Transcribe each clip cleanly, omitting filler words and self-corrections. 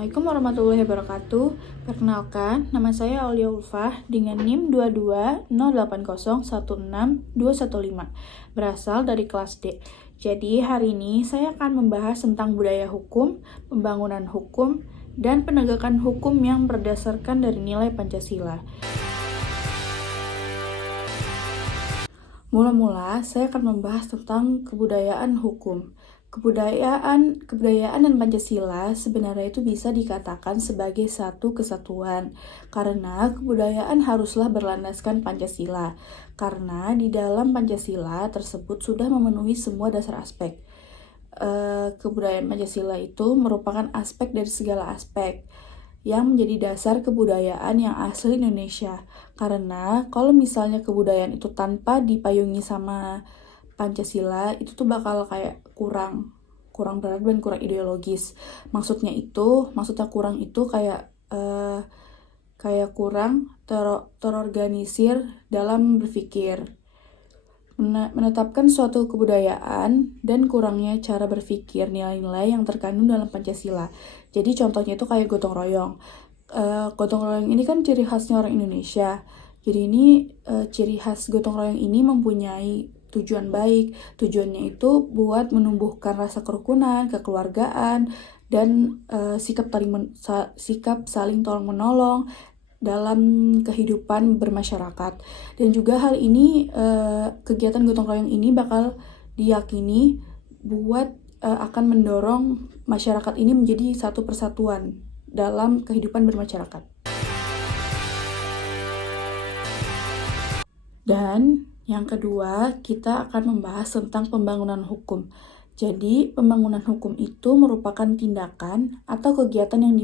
Assalamualaikum warahmatullahi wabarakatuh. Perkenalkan, nama saya Aulia Ulfah dengan NIM 22080162215, berasal dari kelas D. Jadi hari ini saya akan membahas tentang budaya hukum, pembangunan hukum, dan penegakan hukum yang berdasarkan dari nilai Pancasila. Mula-mula, saya akan membahas tentang kebudayaan hukum. Kebudayaan dan Pancasila sebenarnya itu bisa dikatakan sebagai satu kesatuan, karena kebudayaan haruslah berlandaskan Pancasila, karena di dalam Pancasila tersebut sudah memenuhi semua dasar aspek. Kebudayaan Pancasila itu merupakan aspek dari segala aspek yang menjadi dasar kebudayaan yang asli Indonesia. Karena kalau misalnya kebudayaan itu tanpa dipayungi sama Pancasila, itu tuh bakal kayak kurang berat dan kurang ideologis. Maksudnya kurang itu kayak kurang terorganisir dalam berpikir. Menetapkan suatu kebudayaan dan kurangnya cara berpikir nilai-nilai yang terkandung dalam Pancasila. Jadi contohnya itu kayak gotong royong. Gotong royong ini kan ciri khasnya orang Indonesia. Jadi ini ciri khas gotong royong ini mempunyai tujuan baik. Tujuannya itu buat menumbuhkan rasa kerukunan, kekeluargaan, dan sikap saling tolong-menolong dalam kehidupan bermasyarakat. Dan juga hal ini, kegiatan gotong royong ini bakal diyakini buat akan mendorong masyarakat ini menjadi satu persatuan dalam kehidupan bermasyarakat. Dan yang kedua, kita akan membahas tentang pembangunan hukum. Jadi, pembangunan hukum itu merupakan tindakan atau kegiatan yang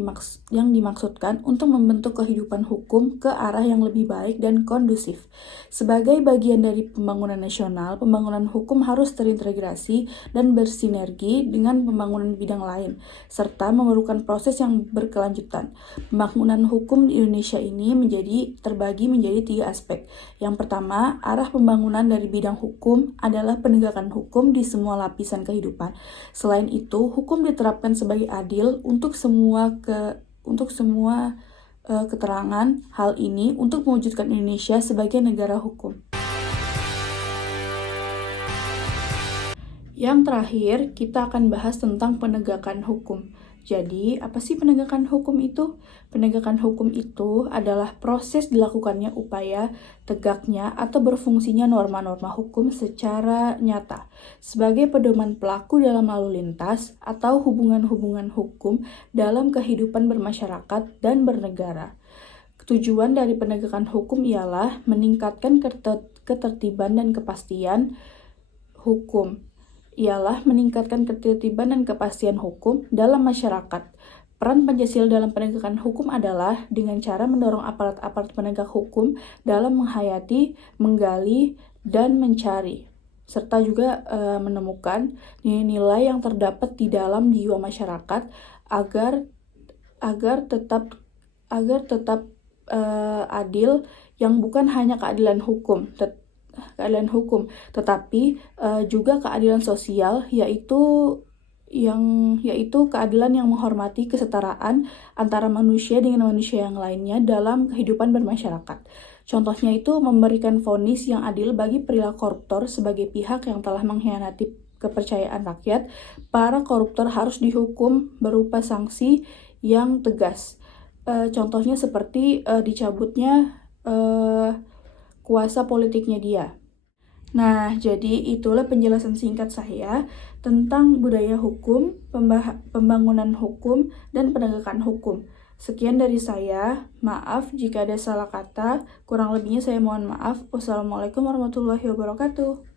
dimaksudkan untuk membentuk kehidupan hukum ke arah yang lebih baik dan kondusif. Sebagai bagian dari pembangunan nasional, pembangunan hukum harus terintegrasi dan bersinergi dengan pembangunan bidang lain, serta memerlukan proses yang berkelanjutan. Pembangunan hukum di Indonesia ini terbagi menjadi 3 aspek. Yang pertama, arah pembangunan dari bidang hukum adalah penegakan hukum di semua lapisan kehidupan. Selain itu, hukum diterapkan sebagai adil untuk semua keterangan. Hal ini untuk mewujudkan Indonesia sebagai negara hukum. Yang terakhir, kita akan bahas tentang penegakan hukum. Jadi, apa sih penegakan hukum itu? Penegakan hukum itu adalah proses dilakukannya upaya tegaknya atau berfungsinya norma-norma hukum secara nyata sebagai pedoman pelaku dalam lalu lintas atau hubungan-hubungan hukum dalam kehidupan bermasyarakat dan bernegara. Tujuan dari penegakan hukum ialah meningkatkan ketertiban dan kepastian hukum. Dalam masyarakat. Peran Pancasila dalam penegakan hukum adalah dengan cara mendorong aparat-aparat penegak hukum dalam menghayati, menggali, dan mencari, serta juga menemukan nilai-nilai yang terdapat di dalam jiwa masyarakat agar tetap adil, yang bukan hanya keadilan hukum, tetapi juga keadilan sosial, yaitu keadilan yang menghormati kesetaraan antara manusia dengan manusia yang lainnya dalam kehidupan bermasyarakat. Contohnya itu memberikan vonis yang adil bagi perilaku koruptor sebagai pihak yang telah mengkhianati kepercayaan rakyat. Para koruptor harus dihukum berupa sanksi yang tegas. Contohnya seperti dicabutnya kuasa politiknya dia. Nah, jadi itulah penjelasan singkat saya tentang budaya hukum, pembangunan hukum, dan penegakan hukum. Sekian dari saya. Maaf jika ada salah kata. Kurang lebihnya saya mohon maaf. Wassalamualaikum warahmatullahi wabarakatuh.